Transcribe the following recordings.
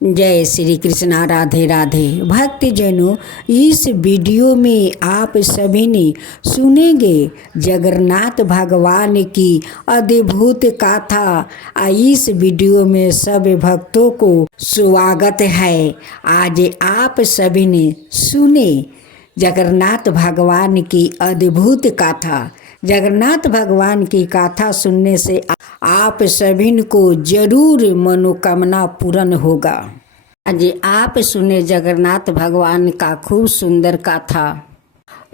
जय श्री कृष्णा। राधे राधे। भक्तजनों, इस वीडियो में आप सभी ने सुनेंगे जगन्नाथ भगवान की अद्भुत गाथा। इस वीडियो में सब भक्तों को स्वागत है। आज आप सभी ने सुने जगन्नाथ भगवान की अद्भुत गाथा। जगन्नाथ भगवान की गाथा सुनने से आप सभी को जरूर मनोकामना पूर्ण होगा। आज आप सुने जगन्नाथ भगवान का खूब सुंदर गाथा।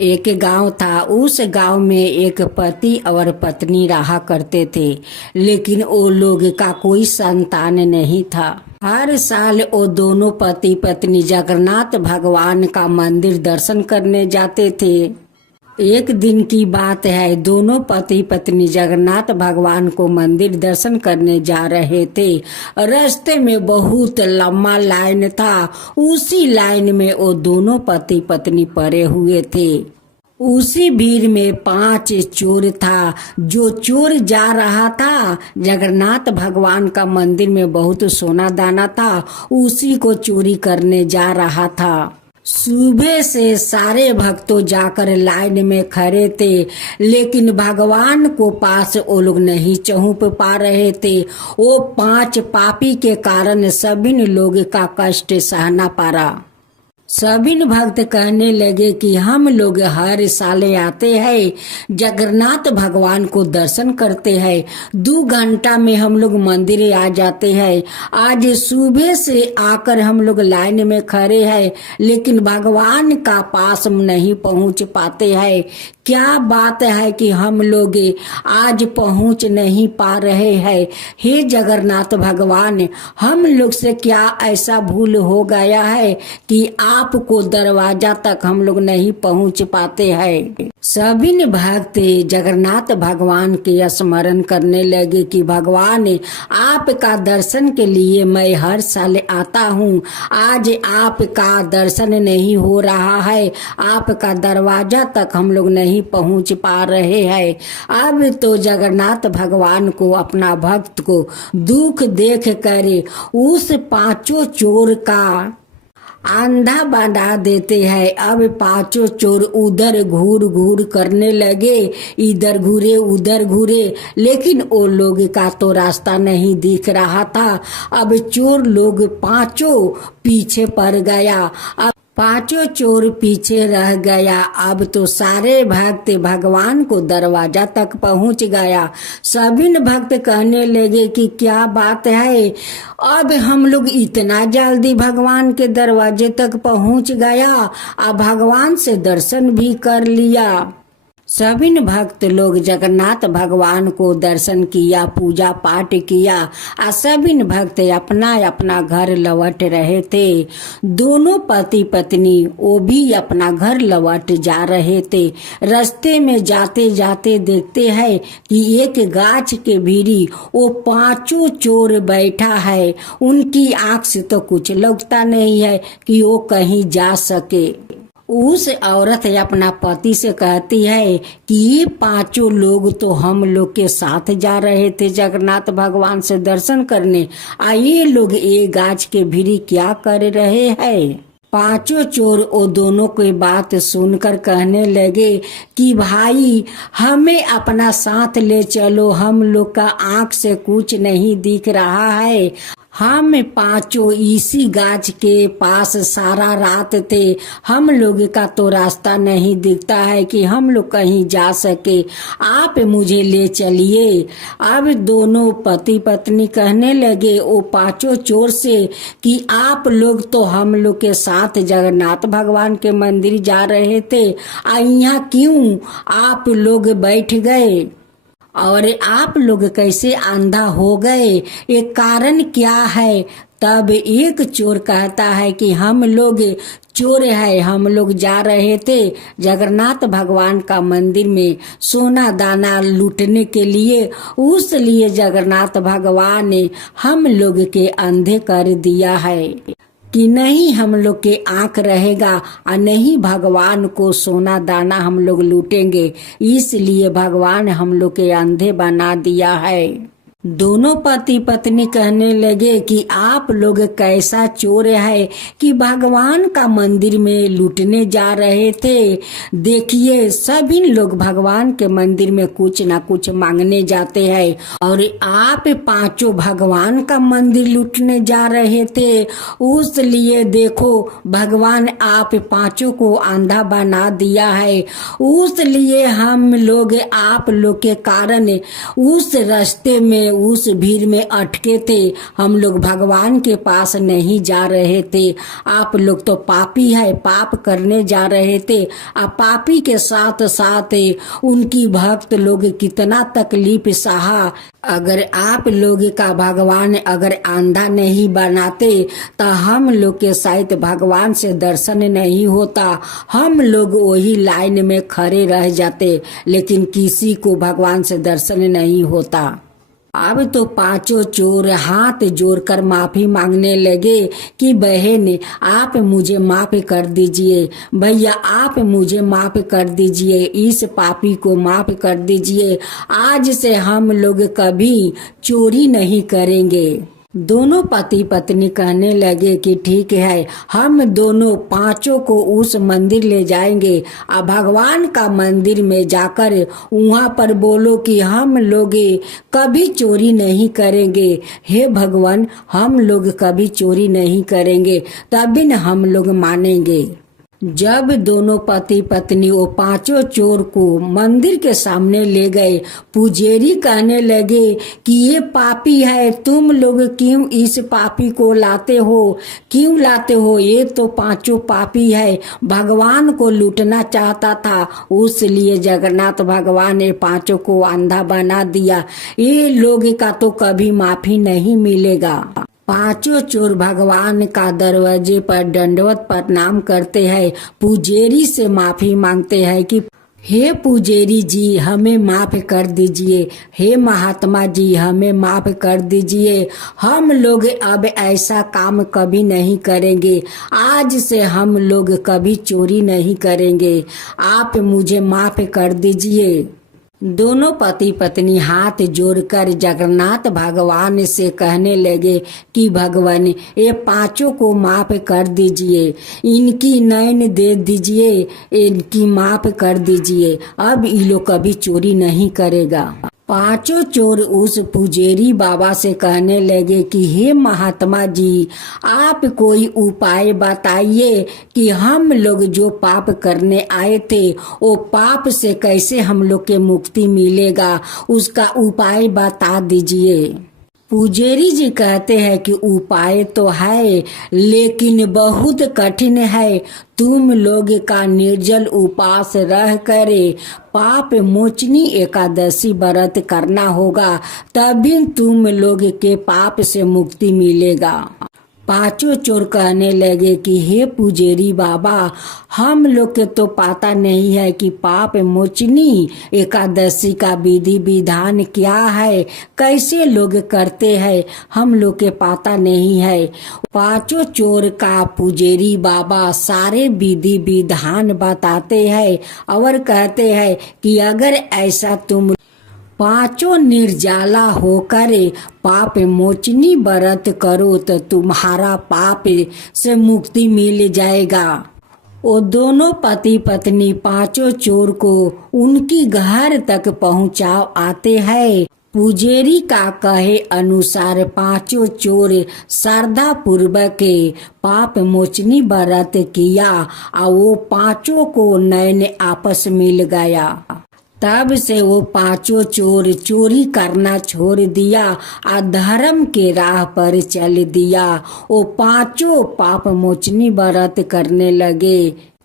एक गांव था। उस गांव में एक पति और पत्नी रहा करते थे, लेकिन वो लोग का कोई संतान नहीं था। हर साल वो दोनों पति पत्नी जगन्नाथ भगवान का मंदिर दर्शन करने जाते थे। एक दिन की बात है, दोनों पति पत्नी जगन्नाथ भगवान को मंदिर दर्शन करने जा रहे थे। रास्ते में बहुत लंबा लाइन था। उसी लाइन में वो दोनों पति पत्नी पड़े हुए थे। उसी भीड़ में 5 चोर था। जो चोर जा रहा था, जगन्नाथ भगवान का मंदिर में बहुत सोना दाना था, उसी को चोरी करने जा रहा था। सुबह से सारे भक्तों जाकर लाइन में खड़े थे, लेकिन भगवान को पास वो लोग नहीं पहुंच पा रहे थे। वो 5 पापी के कारण सभी लोग का कष्ट सहना पड़ा। सभी भक्त कहने लगे कि हम लोग हर साल आते हैं, जगन्नाथ भगवान को दर्शन करते हैं, 2 घंटा में हम लोग मंदिर आ जाते हैं। आज सुबह से आकर हम लोग लाइन में खड़े हैं, लेकिन भगवान का पास नहीं पहुंच पाते हैं। क्या बात है कि हम लोग आज पहुंच नहीं पा रहे हैं। हे जगन्नाथ भगवान, हम लोग से क्या ऐसा भूल हो गया है कि आपको दरवाजा तक हम लोग नहीं पहुंच पाते हैं। सभी भक्त जगन्नाथ भगवान के स्मरण करने लगे कि भगवान, आपका दर्शन के लिए मैं हर साल आता हूँ। आज आपका दर्शन नहीं हो रहा है, आपका दरवाजा तक हम लोग नहीं पहुंच पा रहे हैं। अब तो जगन्नाथ भगवान को, अपना भक्त को दुख देख कर उस 5 चोर का अंधा बना देते हैं। अब 5 चोर उधर घूर घूर करने लगे, इधर घूरे उधर घूरे, लेकिन वो लोग का तो रास्ता नहीं दिख रहा था। अब चोर लोग 5 पीछे पड़ गया। अब 5 चोर पीछे रह गया। अब तो सारे भक्त भगवान को दरवाजा तक पहुंच गया। सभी भक्त कहने लगे कि क्या बात है, अब हम लोग इतना जल्दी भगवान के दरवाजे तक पहुंच गया, अब भगवान से दर्शन भी कर लिया। सभी भक्त लोग जगन्नाथ भगवान को दर्शन किया, पूजा पाठ किया, और सभी भक्त अपना अपना घर लौट रहे थे। दोनों पति पत्नी वो भी अपना घर लौट जा रहे थे। रास्ते में जाते जाते देखते हैं कि एक गाछ के भीड़ी वो 5 चोर बैठा है। उनकी आंख से तो कुछ लगता नहीं है कि वो कहीं जा सके। उस औरत अपना पति से कहती है कि ये 5 लोग तो हम लोग के साथ जा रहे थे जगन्नाथ भगवान से दर्शन करने, ये लोग ये गाछ के भीड़ी क्या कर रहे हैं। 5 चोर वो दोनों की बात सुनकर कहने लगे कि भाई, हमें अपना साथ ले चलो, हम लोग का आंख से कुछ नहीं दिख रहा है। हम 5 इसी गाछ के पास सारा रात थे, हम लोग का तो रास्ता नहीं दिखता है कि हम लोग कहीं जा सके, आप मुझे ले चलिए। अब दोनों पति पत्नी कहने लगे वो 5 चोर से कि आप लोग तो हम लोग के साथ जगन्नाथ भगवान के मंदिर जा रहे थे, यहाँ क्यों आप लोग बैठ गए और आप लोग कैसे अंधा हो गए, ये कारण क्या है। तब एक चोर कहता है कि हम लोग चोर है, हम लोग जा रहे थे जगन्नाथ भगवान का मंदिर में सोना दाना लूटने के लिए, उस लिए जगन्नाथ भगवान ने हम लोग के अंधे कर दिया है कि नहीं हम लोग के आंख रहेगा और नहीं भगवान को सोना दाना हम लोग लूटेंगे, इसलिए भगवान हम लोग के अंधे बना दिया है। दोनों पति पत्नी कहने लगे कि आप लोग कैसा चोर है कि भगवान का मंदिर में लूटने जा रहे थे। देखिए, सभी लोग भगवान के मंदिर में कुछ ना कुछ मांगने जाते हैं और आप पांचों भगवान का मंदिर लूटने जा रहे थे। उस लिए देखो, भगवान आप पांचों को अंधा बना दिया है। उस लिए हम लोग आप लोग के कारण उस रास्ते में, उस भीड़ में अटके थे। हम लोग भगवान के पास नहीं जा रहे थे। आप लोग तो पापी है, पाप करने जा रहे थे। आप पापी के साथ साथ उनकी भक्त लोग कितना तकलीफ सहा। अगर आप लोग का भगवान अगर अंधा नहीं बनाते तो हम लोग के शायद भगवान से दर्शन नहीं होता। हम लोग वही लाइन में खड़े रह जाते, लेकिन किसी को भगवान से दर्शन नहीं होता। अब तो पांचों चोर हाथ जोड़कर माफी मांगने लगे कि बहन, आप मुझे माफ कर दीजिए, भैया आप मुझे माफ कर दीजिए, इस पापी को माफ कर दीजिए। आज से हम लोग कभी चोरी नहीं करेंगे। दोनों पति पत्नी कहने लगे कि ठीक है, हम दोनों पांचों को उस मंदिर ले जाएंगे। अब भगवान का मंदिर में जाकर वहाँ पर बोलो कि हम लोग कभी चोरी नहीं करेंगे। हे भगवान, हम लोग कभी चोरी नहीं करेंगे, तभी न हम लोग मानेंगे। जब दोनों पति पत्नी वो पांचों चोर को मंदिर के सामने ले गए, पुजारी कहने लगे कि ये पापी है, तुम लोग क्यों इस पापी को लाते हो, क्यों लाते हो? ये तो पांचों पापी है, भगवान को लूटना चाहता था, उसलिए जगन्नाथ भगवान ने पांचों को अंधा बना दिया। ये लोग का तो कभी माफी नहीं मिलेगा। पांचों चोर भगवान का दरवाजे पर दंडवत प्रणाम करते हैं, पुजारी से माफी मांगते हैं कि हे पुजारी जी, हमें माफ कर दीजिए, हे महात्मा जी, हमें माफ कर दीजिए। हम लोग अब ऐसा काम कभी नहीं करेंगे। आज से हम लोग कभी चोरी नहीं करेंगे। आप मुझे माफ कर दीजिए। दोनों पति पत्नी हाथ जोड़कर जगन्नाथ भगवान से कहने लगे कि भगवान, ये पांचों को माफ कर दीजिए, इनकी नैन दे दीजिए, इनकी माफ कर दीजिए। अब ये लोग कभी चोरी नहीं करेगा। पांचों चोर उस पुजारी बाबा से कहने लगे कि हे महात्मा जी, आप कोई उपाय बताइए कि हम लोग जो पाप करने आए थे वो पाप से कैसे हम लोग के मुक्ति मिलेगा, उसका उपाय बता दीजिए। पुजारी जी कहते हैं कि उपाय तो है, लेकिन बहुत कठिन है। तुम लोग का निर्जल उपास रह करे पाप मोचनी एकादशी व्रत करना होगा, तभी तुम लोग के पाप से मुक्ति मिलेगा। पांचों चोर कहने लगे कि हे पुजारी बाबा, हम लोग के तो पता नहीं है कि पाप मोचनी एकादशी का विधि विधान क्या है, कैसे लोग करते हैं, हम लोग के पता नहीं है। पांचों चोर का पुजारी बाबा सारे विधि विधान बताते हैं और कहते हैं कि अगर ऐसा तुम पांचों निर्जला होकर पाप मोचनी व्रत करो तो तुम्हारा पाप से मुक्ति मिल जाएगा। वो दोनों पति पत्नी पांचों चोर को उनकी घर तक पहुंचा आते हैं। पुजारी का कहे अनुसार पांचों चोर श्रद्धा पूर्वक पाप मोचनी व्रत किया और वो पांचों को नैन आपस मिल गया। तब से वो पांचों चोर चोरी करना छोड़ दिया और धर्म के राह पर चल दिया। वो पांचों पाप मोचनी व्रत करने लगे।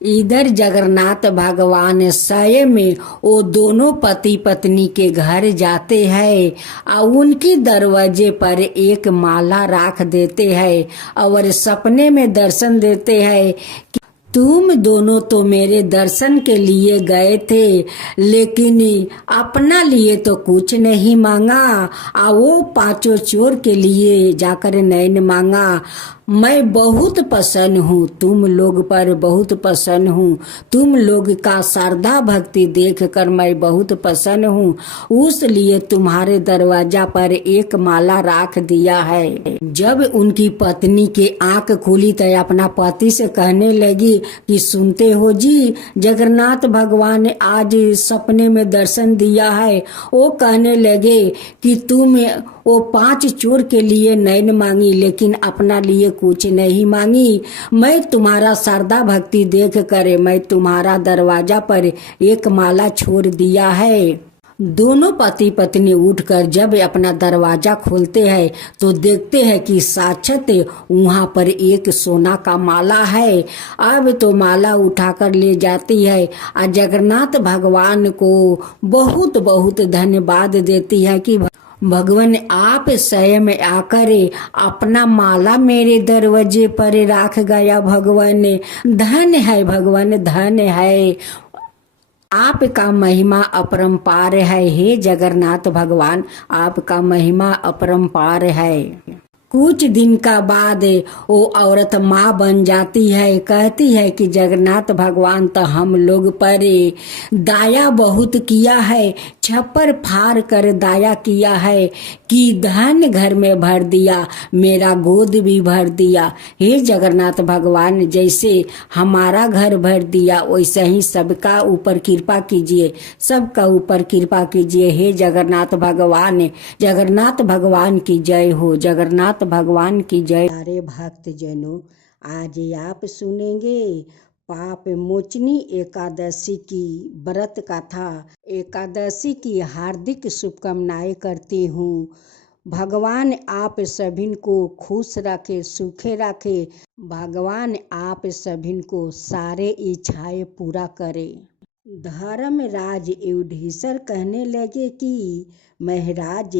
इधर जगन्नाथ भगवान सय में वो दोनों पति पत्नी के घर जाते हैं और उनकी दरवाजे पर एक माला रख देते हैं और सपने में दर्शन देते हैं कि तुम दोनों तो मेरे दर्शन के लिए गए थे, लेकिन अपना लिए तो कुछ नहीं मांगा, और वो पांचों चोर के लिए जाकर नैन मांगा। मैं बहुत प्रसन्न हूँ, तुम लोग पर बहुत प्रसन्न हूँ। तुम लोग का श्रद्धा भक्ति देख कर मैं बहुत प्रसन्न हूँ, उसलिए तुम्हारे दरवाजा पर एक माला रख दिया है। जब उनकी पत्नी की आंख खुली तो अपना पति से कहने लगी कि सुनते हो जी, जगन्नाथ भगवान ने आज सपने में दर्शन दिया है। वो कहने लगे कि तुम वो 5 चोर के लिए नैन मांगी, लेकिन अपना लिए कुछ नहीं मांगी। मैं तुम्हारा श्रद्धा भक्ति देख कर मैं तुम्हारा दरवाजा पर एक माला छोड़ दिया है। दोनों पति पत्नी उठकर जब अपना दरवाजा खोलते हैं तो देखते हैं कि साक्षात वहाँ पर एक सोना का माला है। अब तो माला उठाकर ले जाती है और जगन्नाथ भगवान को बहुत बहुत धन्यवाद देती है कि भगवान आप स्वयं आकर अपना माला मेरे दरवाजे पर रख गया। भगवान धन है, भगवान धन है, आपका महिमा अपरंपार है। हे जगन्नाथ भगवान, आपका महिमा अपरंपार है। कुछ दिन का बाद वो औरत माँ बन जाती है। कहती है कि जगन्नाथ भगवान तो हम लोग पर दया बहुत किया है, छप्पर फाड़ कर दया किया है कि धन घर में भर दिया, मेरा गोद भी भर दिया। हे जगन्नाथ भगवान, जैसे हमारा घर भर दिया वैसे ही सबका ऊपर कृपा कीजिए, सबका ऊपर कृपा कीजिए। हे जगन्नाथ भगवान, जगन्नाथ भगवान की जय हो, जगन्नाथ भगवान की जय। सारे भक्त जनों, आज आप सुनेंगे पाप मोचनी एकादशी की व्रत कथा। एकादशी की हार्दिक शुभकामनाएं करती हूँ। भगवान आप सभी को खुश रखे, सुखे रखे। भगवान आप सभी को सारे इच्छाएं पूरा करे। धर्मराज युधिष्ठिर कहने लगे कि महाराज,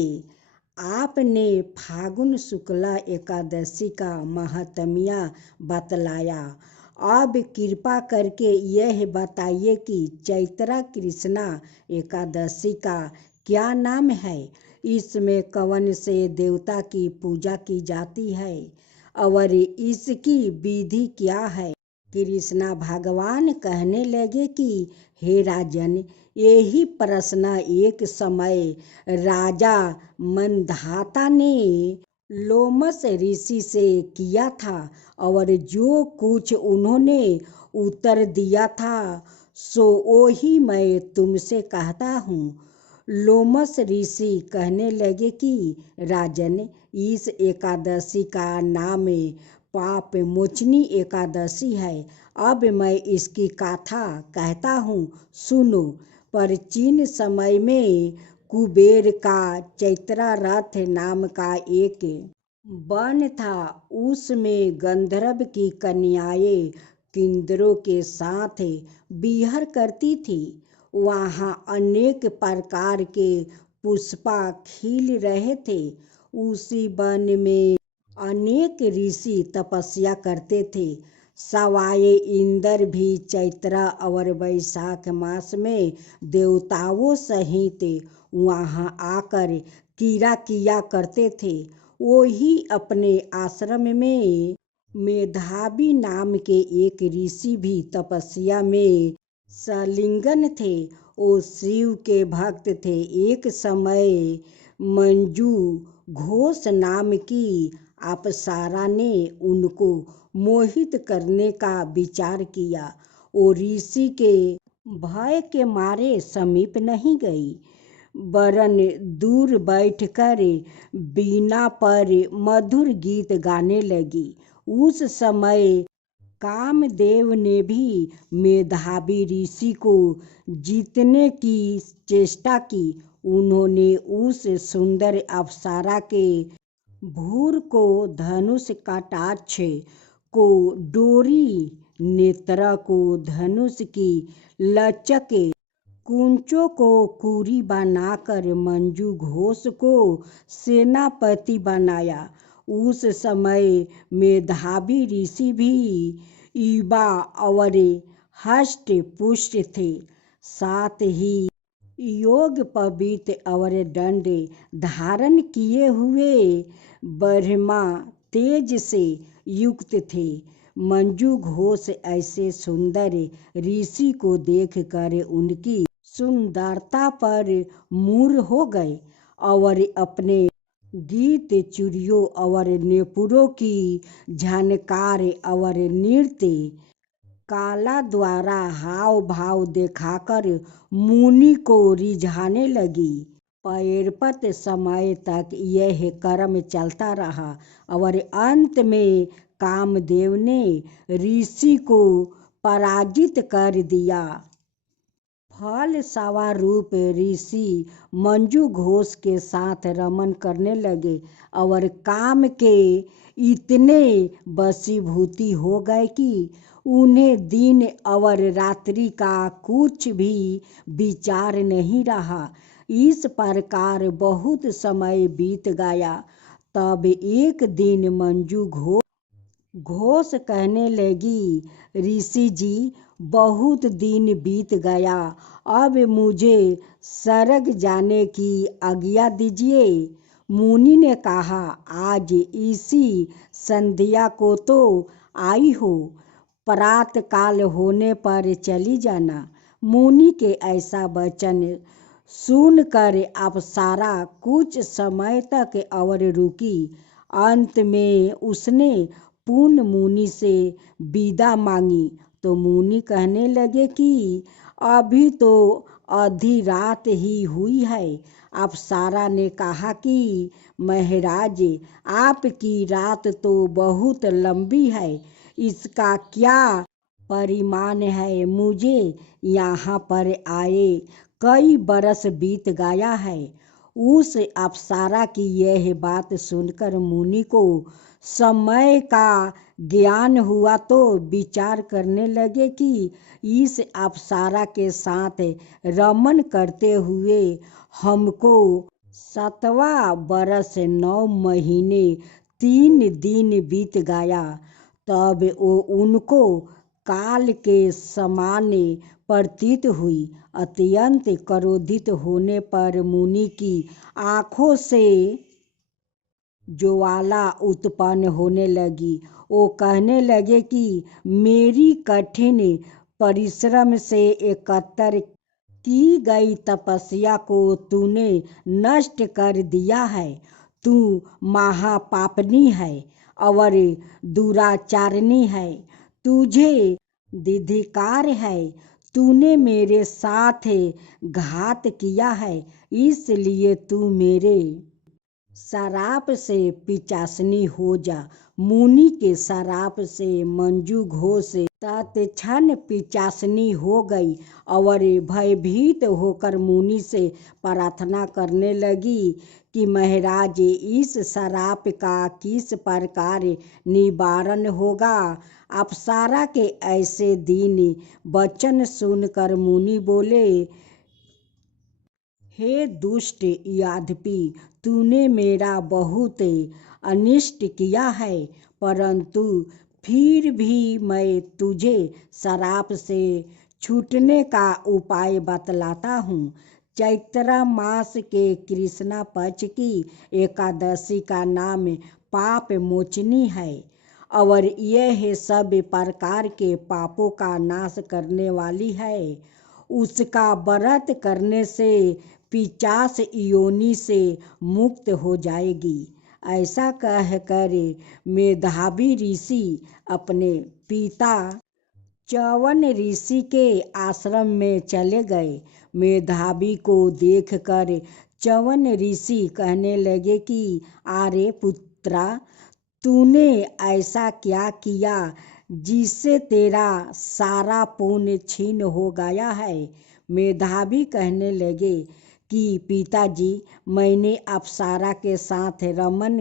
आपने फागुन शुक्ला एकादशी का महत्म्य बतलाया, अब कृपा करके यह बताइए कि चैत्रा कृष्णा एकादशी का क्या नाम है, इसमें कौन से देवता की पूजा की जाती है और इसकी विधि क्या है। कृष्णा भगवान कहने लगे कि हे राजन, यही प्रश्न एक समय राजा मंधाता ने लोमस ऋषि से किया था और जो कुछ उन्होंने उत्तर दिया था सो वही मैं तुमसे कहता हूँ। लोमस ऋषि कहने लगे कि राजन, इस एकादशी का नाम पाप मोचनी एकादशी है। अब मैं इसकी कथा कहता हूँ, सुनो। प्राचीन समय में कुबेर का चैत्रा रथ नाम का एक वन था। उसमें गंधर्व की कन्याएं किन्नरों के साथ विहार करती थी। वहाँ अनेक प्रकार के पुष्पा खिल रहे थे। उसी वन में अनेक ऋषि तपस्या करते थे। सवाए इंद्र भी चैत्र और वैशाख मास में देवताओं सहित वहाँ आकर क्रीड़ा किया करते थे। वो ही अपने आश्रम में मेधावी नाम के एक ऋषि भी तपस्या में संलिग्न थे। वो शिव के भक्त थे। एक समय मंजू घोष नाम की अप्सरा ने उनको मोहित करने का विचार किया। वो ऋषि के भय के मारे समीप नहीं गई, वरन दूर बैठकर बीना पर मधुर गीत गाने लगी। उस समय कामदेव ने भी मेधावी ऋषि को जीतने की चेष्टा की। उन्होंने उस सुंदर अप्सरा के भूर को धनुष कटाक्ष को डोरी, नेत्र को धनुष की लचक, कुंचों को कुरी बनाकर मंजू घोष को सेनापति बनाया। उस समय मेधावी ऋषि भी युवा और हष्ट पुष्ट थे, साथ ही योग पवित्र और दंड धारण किए हुए ब्रह्मा तेज से युक्त थे। मंजू घोष ऐसे सुंदर ऋषि को देखकर उनकी सुंदरता पर मूर हो गए और अपने गीत चूड़ियों और नेपुरों की झनकार और नृत्य काला द्वारा हाव भाव दिखाकर मुनि को रिझाने लगी। पर्याप्त समय तक यह क्रम चलता रहा और अंत में कामदेव ने ऋषि को पराजित कर दिया। फलस्वरूप ऋषि मंजू घोष के साथ रमन करने लगे और काम के इतने वशीभूत हो गए कि उन्हें दिन और रात्रि का कुछ भी विचार नहीं रहा। इस प्रकार बहुत समय बीत गया। तब एक दिन मंजू घोष कहने लगी, ऋषि जी, बहुत दिन बीत गया, अब मुझे स्वर्ग जाने की आज्ञा दीजिए। मुनि ने कहा, आज इसी संध्या को तो आई हो, प्रातःकाल होने पर चली जाना। मुनि के ऐसा वचन सुनकर अप्सरा कुछ समय तक और रुकी। अंत में उसने पुन मुनि से विदा मांगी तो मुनि कहने लगे कि अभी तो आधी रात ही हुई है। अप्सरा ने कहा कि महाराज, आपकी रात तो बहुत लंबी है, इसका क्या परिमाण है? मुझे यहाँ पर आए कई बरस बीत गया है। उस अप्सरा की यह बात सुनकर मुनि को समय का ज्ञान हुआ तो विचार करने लगे कि इस अप्सरा के साथ रमन करते हुए हमको 7वां बरस 9 महीने 3 दिन बीत गया। तब वो उनको काल के समान प्रतीत हुई। अत्यंत क्रोधित होने पर मुनि की आंखों से ज्वाला उत्पन्न होने लगी। वो कहने लगे कि मेरी कठिन परिश्रम से एकत्र की गई तपस्या को तूने नष्ट कर दिया है। तू महापापनी है और दुराचारणी है। तुझे धिक्कार है। तूने मेरे साथ घात किया है, इसलिए तू मेरे शराप से पिशाचिनी हो जा। मुनि के शराप से मंजू घोष तत्क्षण पिशाचिनी हो गई और भयभीत होकर मुनि से प्रार्थना करने लगी कि महाराज, इस शराप का किस प्रकार निवारण होगा? अप्सरा के ऐसे दीन वचन सुनकर मुनि बोले, हे दुष्ट यद्यपि तूने मेरा बहुत अनिष्ट किया है, परंतु फिर भी मैं तुझे शराप से छूटने का उपाय बतलाता हूँ। चैत्र मास के कृष्णा पक्ष की एकादशी का नाम पाप मोचनी है और यह सब प्रकार के पापों का नाश करने वाली है। उसका व्रत करने से पिशाच योनि से मुक्त हो जाएगी। ऐसा कहकर मेधावी ऋषि अपने पिता च्यवन ऋषि के आश्रम में चले गए। मेधावी को देखकर च्यवन ऋषि कहने लगे कि अरे पुत्रा, तूने ऐसा क्या किया जिससे तेरा सारा पुण्य छीन हो गया है? मेधावी कहने लगे कि पिताजी, मैंने अप्सरा के साथ रमन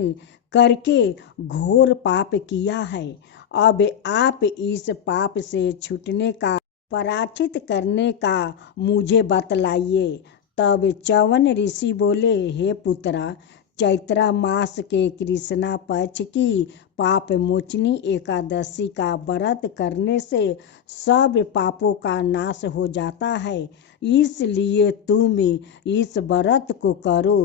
करके घोर पाप किया है। अब आप इस पाप से छूटने का प्रायश्चित करने का मुझे बतलाइए। तब च्यवन ऋषि बोले, हे पुत्रा, चैत्र मास के कृष्णा पक्ष की पाप मोचनी एकादशी का व्रत करने से सब पापों का नाश हो जाता है, इसलिए तुम इस व्रत को करो।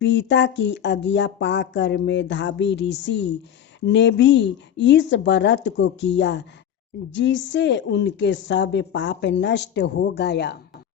पिता की आज्ञा पाकर मेधावी ऋषि ने भी इस व्रत को किया, जिससे उनके सब पाप नष्ट हो गया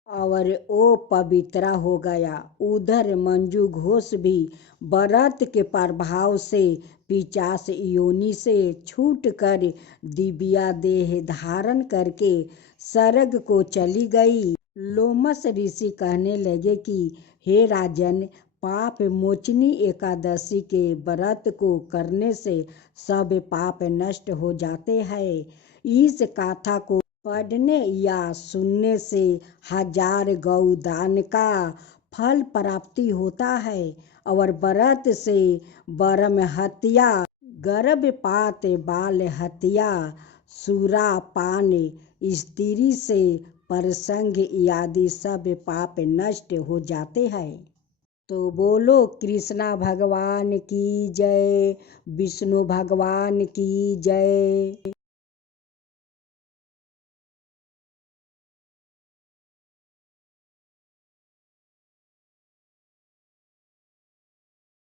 और वो पवित्र हो गया। उधर मंजू घोष भी व्रत के प्रभाव से पिशाच योनि से छूटकर दिव्या देह धारण करके स्वर्ग को चली गई। लोमस ऋषि कहने लगे कि हे राजन, पाप मोचनी एकादशी के व्रत को करने से सब पाप नष्ट हो जाते हैं। इस कथा को पढ़ने या सुनने से 1000 गौदान का फल प्राप्ति होता है और व्रत से ब्रह्म हत्या, गर्भपात, बाल हत्या, सुरापान, स्त्री से परसंग आदि सब पाप नष्ट हो जाते हैं। तो बोलो कृष्णा भगवान की जय, विष्णु भगवान की जय।